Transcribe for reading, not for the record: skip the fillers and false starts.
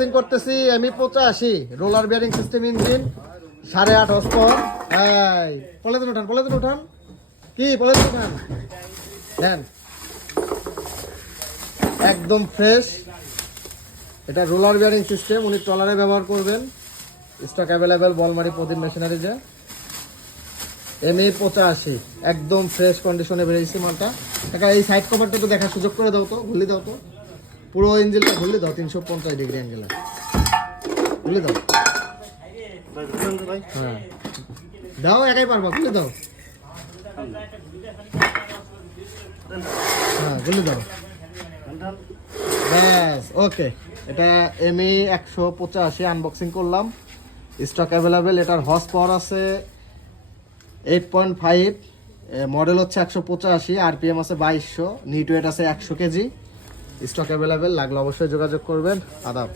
Unboxing করতেছি ME 85 roller bearing system engine 8.5 horse power. এই polythene উঠান কি পলিথিন উঠান দেন, একদম ফ্রেশ। এটা রোলার বিয়ারিং সিস্টেম, উনি ট্রলারে ব্যবহার করবেন। স্টক অ্যাভেলেবেল বলমারি প্রদীপ মেশিনারিজে। এমই 85 একদম ফ্রেশ কন্ডিশনে বেরিয়েছে মালটা। দেখা এই সাইড কভারটা একটু দেখার সুযোগ করে দাও তো, ঘুরলি দাও তো, পুরো ইঞ্জিনটা ঘুরলি দাও 350 ডিগ্রি অ্যাঙ্গেলে ঘুরলি দাও। হ্যাঁ দাও, একাই পারবা, ঘুরলি দাও। হ্যাঁ ঘুরলি দাও, ব্যাস ওকে। এটা এমই 185 আনবক্সিং করলাম, স্টক অ্যাভেলেবেল। এটার হর্স পাওয়ার আছে 8.5, মডেল হচ্ছে 185, আরপিএম আছে 2200, নিট ওয়েট আছে 100 কেজি। স্টক অ্যাভেলেবেল, লাগলে অবশ্যই যোগাযোগ করবেন। আদাব।